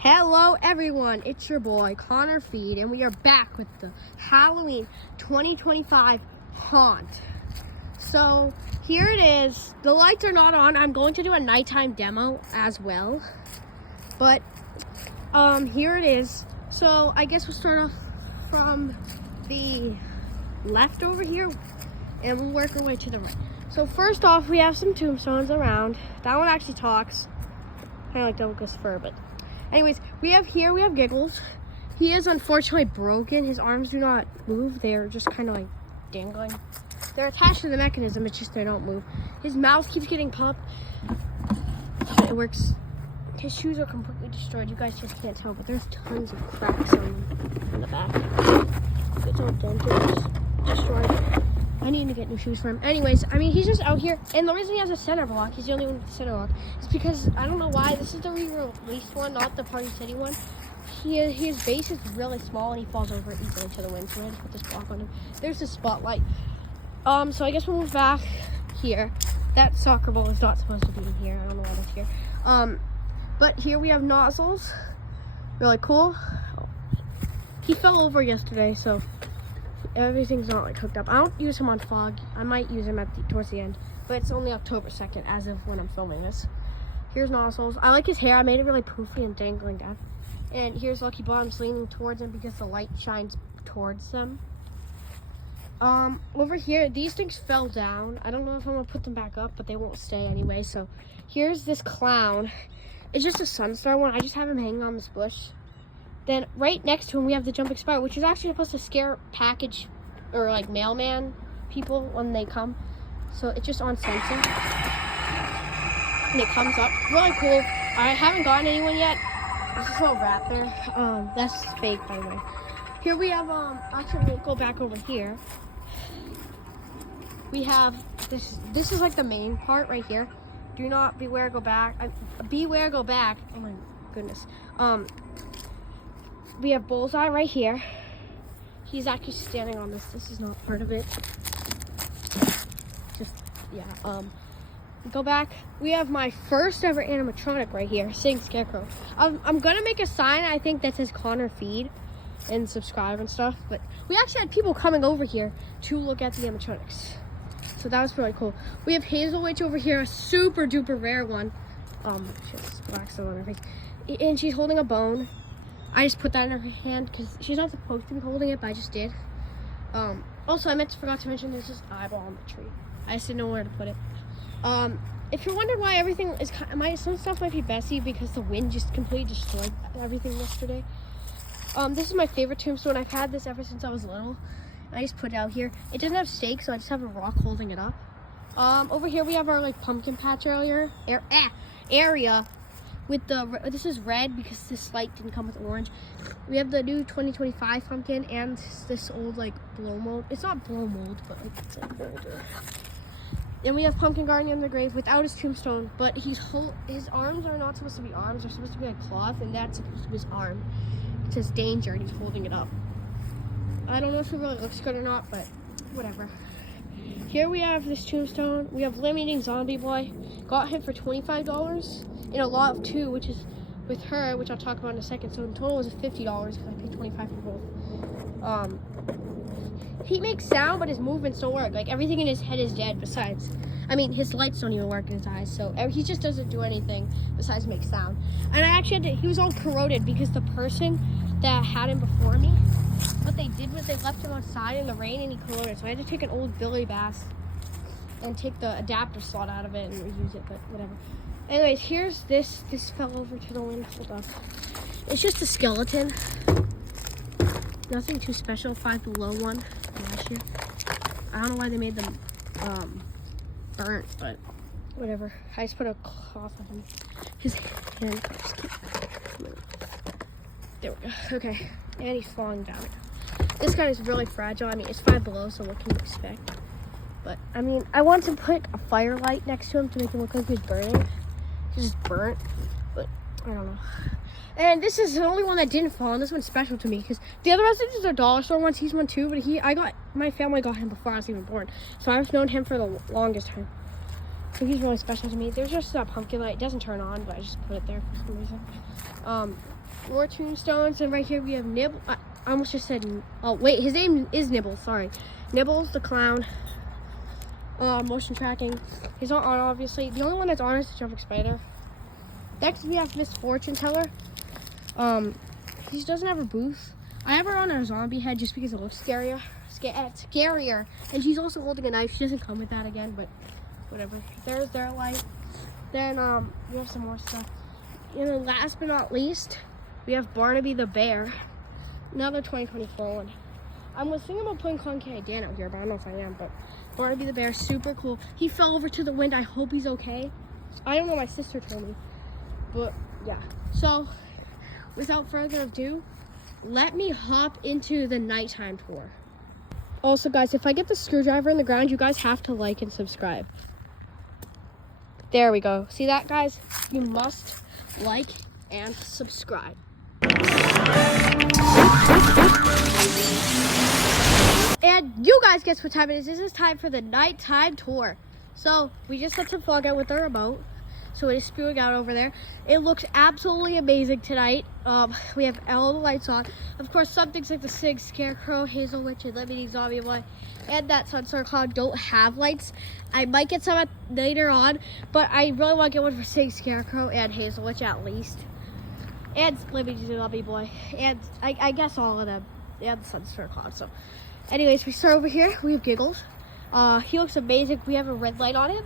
Hello everyone, it's your boy Connor Feed, and we are back with the Halloween 2025 haunt. So here it is. The lights are not on. I'm going to do a nighttime demo as well, but here it is. So I guess we'll start off from the left over here and we'll work our way to the right. So first off, we have some tombstones around. That one actually talks, kind of like Douglas fir, but anyways, we have Giggles. He is unfortunately broken. His arms do not move. They're just kind of like dangling. They're attached to the mechanism. It's just they don't move. His mouth keeps getting popped. It works. His shoes are completely destroyed. You guys just can't tell, but there's tons of cracks on the back. It's all dented, destroyed. I need to get new shoes for him. Anyways, I mean, he's just out here. And the reason he has a center block, he's the only one with the center block, is because, I don't know why, this is the re-released one, not the Party City one. His base is really small and he falls over easily to the wind, so I had to put this block on him. There's the spotlight. So I guess we'll move back here. That soccer ball is not supposed to be in here. I don't know why that's here. But here we have nozzles. Really cool. He fell over yesterday, so everything's not like hooked up. I don't use him on fog. I might use him towards the end, but it's only October 2nd as of when I'm filming this. Here's nozzles. I like his hair. I made it really poofy and dangling down. And here's Lucky Bottoms leaning towards him because the light shines towards them. Over here, these things fell down. I don't know if I'm gonna put them back up, but they won't stay anyway. So here's this clown. It's just a Sunstar one. I just have him hanging on this bush. Then right next to him, we have the Jumping Spider, which is actually supposed to scare package or like mailman people when they come. So it's just on sensor. And it comes up. Really cool. I haven't gotten anyone yet. There's this little rat there. That's fake, by the way. Here we have, actually we'll go back over here. We have this is like the main part right here. Do not beware, go back. Beware, go back. Oh my goodness. We have Bullseye right here. He's actually standing on this. This is not part of it. Just, yeah. Go back. We have my first ever animatronic right here, Sing Scarecrow. I'm gonna make a sign, I think, that says Connor Feed and subscribe and stuff. But we actually had people coming over here to look at the animatronics. So that was really cool. We have Hazel Witch over here, a super duper rare one. She has wax on her face. And she's holding a bone. I just put that in her hand because she's not supposed to be holding it, but I just did. Also, I forgot to mention there's this eyeball on the tree. I just didn't know where to put it. If you're wondering why everything is some stuff might be messy because the wind just completely destroyed everything yesterday. This is my favorite tombstone. I've had this ever since I was little. I just put it out here. It doesn't have stakes, so I just have a rock holding it up. Over here we have our like pumpkin patch area with the, this is red because this light didn't come with orange. We have the new 2025 pumpkin and this old like blow mold. It's not blow mold, but like it's like older. And we have Pumpkin Guardian in the grave without his tombstone, but his arms are not supposed to be arms. They're supposed to be like cloth, and that's supposed to be his arm. It says danger, and he's holding it up. I don't know if it really looks good or not, but whatever. Here we have this tombstone. We have Limb Eating Zombie Boy. Got him for $25 in a lot of 2, which is with her, which I'll talk about in a second. So in total it was $50 because I paid $25 for both. He makes sound, but his movements don't work. Like everything in his head is dead. Besides, I mean, his lights don't even work in his eyes, so he just doesn't do anything besides make sound. And I actually he was all corroded because the person that had him before me, what they did was they left him outside in the rain and he corroded. So I had to take an old Billy Bass and take the adapter slot out of it and reuse it, but whatever. Anyways, here's this fell over to the wind. Hold on. It's just a skeleton. Nothing too special. Five Below one last year. I don't know why they made them burnt, but whatever. I just put a cloth on him. His hand. There we go. Okay. And he's falling down. This guy is really fragile. I mean, it's Five Below, so what can you expect? But, I mean, I want to put a firelight next to him to make him look like he's burning. He's just burnt, but I don't know. And this is the only one that didn't fall, and this one's special to me because the other residents are dollar store ones. He's one too, but my family got him before I was even born, so I've known him for the longest time. So he's really special to me. There's just that pumpkin light. It doesn't turn on, but I just put it there for some reason. More tombstones, and right here we have Nibble. I almost just said, oh wait, his name is Nibbles, sorry. Nibbles the clown. Motion tracking. He's not on, obviously. The only one that's on is the jumping spider. Next we have Miss Fortune Teller. He doesn't have a booth. I have her on a zombie head just because it looks scarier. And she's also holding a knife. She doesn't come with that again, but whatever. There's their light. Then we have some more stuff. And then last but not least, we have Barnaby the bear. Another 2024 one. I was thinking about putting Conky Dan out here, but I don't know if I am. But Barnaby the bear, super cool. He fell over to the wind. I hope he's okay. I don't know. My sister told me. But yeah. So without further ado, let me hop into the nighttime tour. Also, guys, if I get the screwdriver in the ground, you guys have to like and subscribe. There we go. See that, guys? You must like and subscribe. And you guys guess what time it is. This is time for the nighttime tour. So we just let some fog out with our remote. So it is spewing out over there. It looks absolutely amazing tonight. We have all the lights on. Of course, some things like the Sig, Scarecrow, Hazel Witch, and Lemonade Zombie Boy, and that Sunstar Cloud don't have lights. I might get some later on, but I really want to get one for Sig, Scarecrow, and Hazel Witch at least. And Lemonade Zombie Boy, and I guess all of them, and the Sunstar Cloud. So, anyways, we start over here. We have Giggles. He looks amazing. We have a red light on him.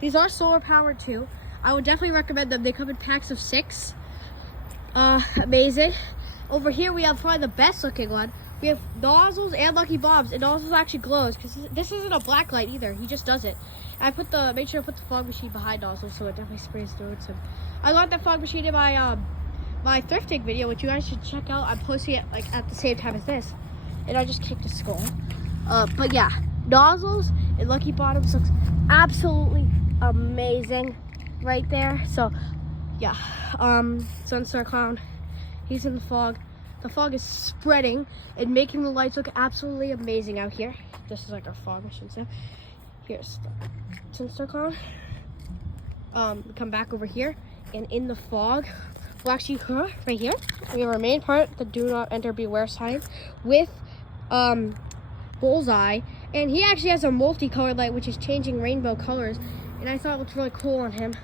These are solar powered too. I would definitely recommend them. They come in packs of 6. Amazing. Over here we have probably the best looking one. We have Nozzles and Lucky Bombs, and Nozzles actually glows because this isn't a black light either. He just does it. I made sure to put the fog machine behind Nozzles so it definitely sprays through it. So I got that fog machine in my my thrifting video, which you guys should check out. I'm posting it like at the same time as this, and I just kicked a skull. But yeah, Nozzles and Lucky Bottoms looks absolutely amazing right there. So yeah, Sunstar Clown, he's in the fog. The fog is spreading and making the lights look absolutely amazing out here. This is like our fog machine stuff. Here's the Sunstar Clown. We come back over here, and in the fog, well actually right here, we have our main part, the do not enter beware sign with Bullseye, and he actually has a multicolored light which is changing rainbow colors, and I thought it looked really cool on him.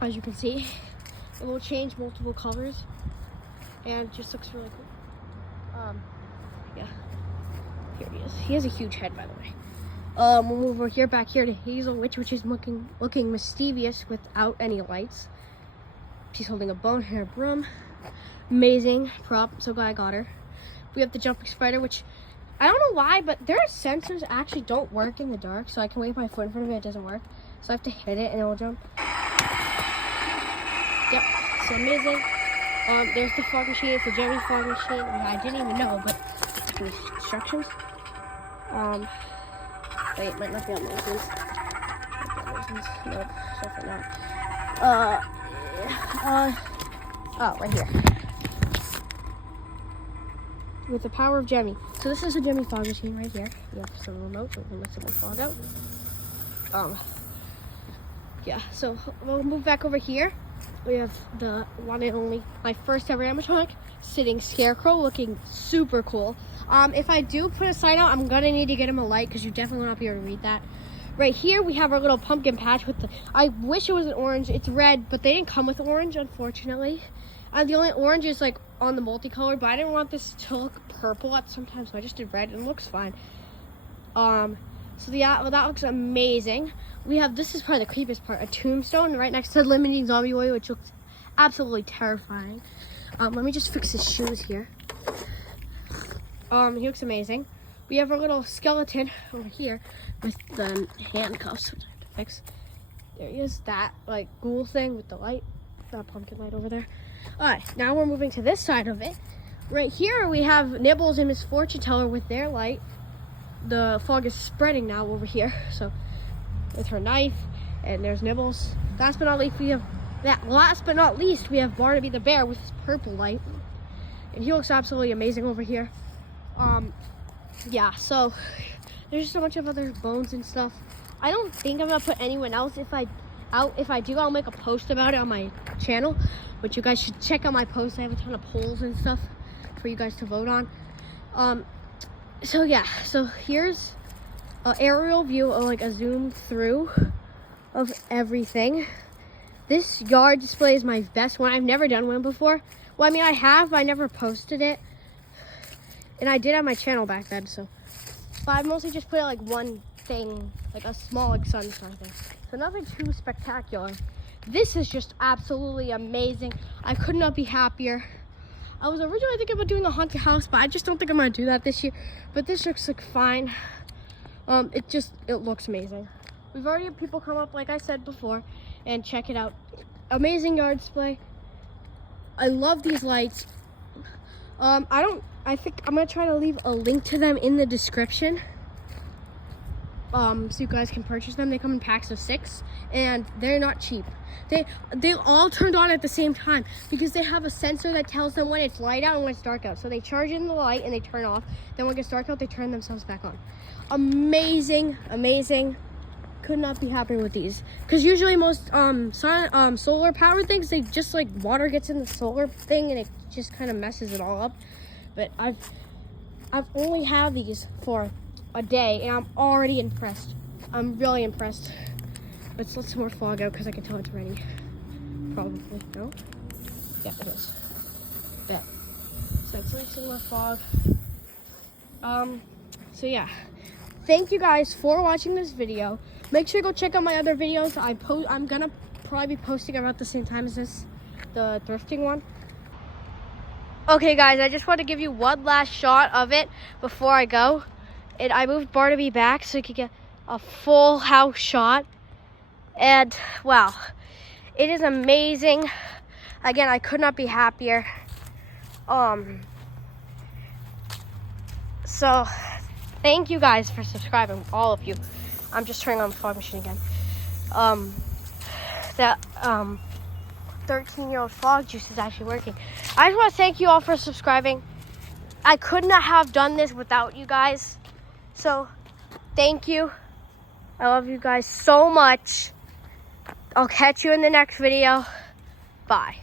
As you can see, it will change multiple colors, and it just looks really cool. Yeah, here he is. He has a huge head, by the way. We'll move over here, back here to Hazel Witch, which is looking mischievous without any lights. She's holding a bone hair broom. Amazing prop. So glad I got her. We have the jumping spider, which I don't know why, but their sensors actually don't work in the dark. So I can wave my foot in front of it, it doesn't work. So I have to hit it and it will jump. Yep, it's amazing. There's the fog machine. It's a Jerry fog machine. I didn't even know, but there's instructions. Wait, it might not be on license. Nope, definitely not. Oh, right here. With the power of Jemmy. So this is a Jemmy fog machine right here. We have some remote, so we can let some fog out. Yeah, so we'll move back over here. We have the one and only, my first ever animatronic, sitting Scarecrow, looking super cool. If I do put a sign out, I'm gonna need to get him a light because you definitely will not be able to read that. Right here, we have our little pumpkin patch with the, I wish it was an orange. It's red, but they didn't come with orange, unfortunately. The only orange is like on the multicolored, but I didn't want this to look purple at some time, so I just did red, and it looks fine. So yeah, well, that looks amazing. We have, this is probably the creepiest part, a tombstone right next to the Lemonade Zombie Boy, which looks absolutely terrifying. Let me just fix his shoes here. He looks amazing. We have our little skeleton over here with the handcuffs, which I have to fix. There he is, that like ghoul thing with the light, that pumpkin light over there. All right, now we're moving to this side of it. Right here we have Nibbles and Miss Fortune Teller with their light. The fog is spreading now over here, so with her knife, and there's Nibbles. Last but not least, we have Barnaby the bear with his purple light, and he looks absolutely amazing over here. Yeah, so there's just a bunch of other bones and stuff. I don't think I'm gonna put anyone else. If I do, I'll make a post about it on my channel, which you guys should check out my post. I have a ton of polls and stuff for you guys to vote on. So yeah, so here's an aerial view, of like a zoom through of everything. This yard display is my best one. I've never done one before. Well, I mean, I have, but I never posted it. And I did have my channel back then, so. But I mostly just put like one thing, like a small like sunshine thing. So nothing too spectacular. This is just absolutely amazing. I could not be happier. I was originally thinking about doing a haunted house, but I just don't think I'm gonna do that this year. But this looks like fine. It looks amazing. We've already had people come up, like I said before, and check it out. Amazing yard display. I love these lights. I think I'm gonna try to leave a link to them in the description. So you guys can purchase them. They come in packs of 6, and they're not cheap. They all turned on at the same time because they have a sensor that tells them when it's light out and when it's dark out. So they charge in the light and they turn off. Then when it gets dark out, they turn themselves back on. Amazing, amazing. Could not be happier with these. Because usually most solar power things, they just like water gets in the solar thing and it just kind of messes it all up. But I've only had these for a day and I'm already impressed. I'm really impressed. Let's let some more fog out because I can tell it's raining. Probably, no? Yeah, it is. Bet. So let's let some more fog. So yeah. Thank you guys for watching this video. Make sure to go check out my other videos. I'm gonna probably be posting about the same time as this, the thrifting one. Okay guys, I just want to give you one last shot of it before I go. And I moved Barnaby back so you could get a full house shot. And wow, it is amazing. Again, I could not be happier. So thank you guys for subscribing, all of you. I'm just turning on the fog machine again. That 13-year-old fog juice is actually working. I just want to thank you all for subscribing. I could not have done this without you guys. So thank you. I love you guys so much. I'll catch you in the next video. Bye.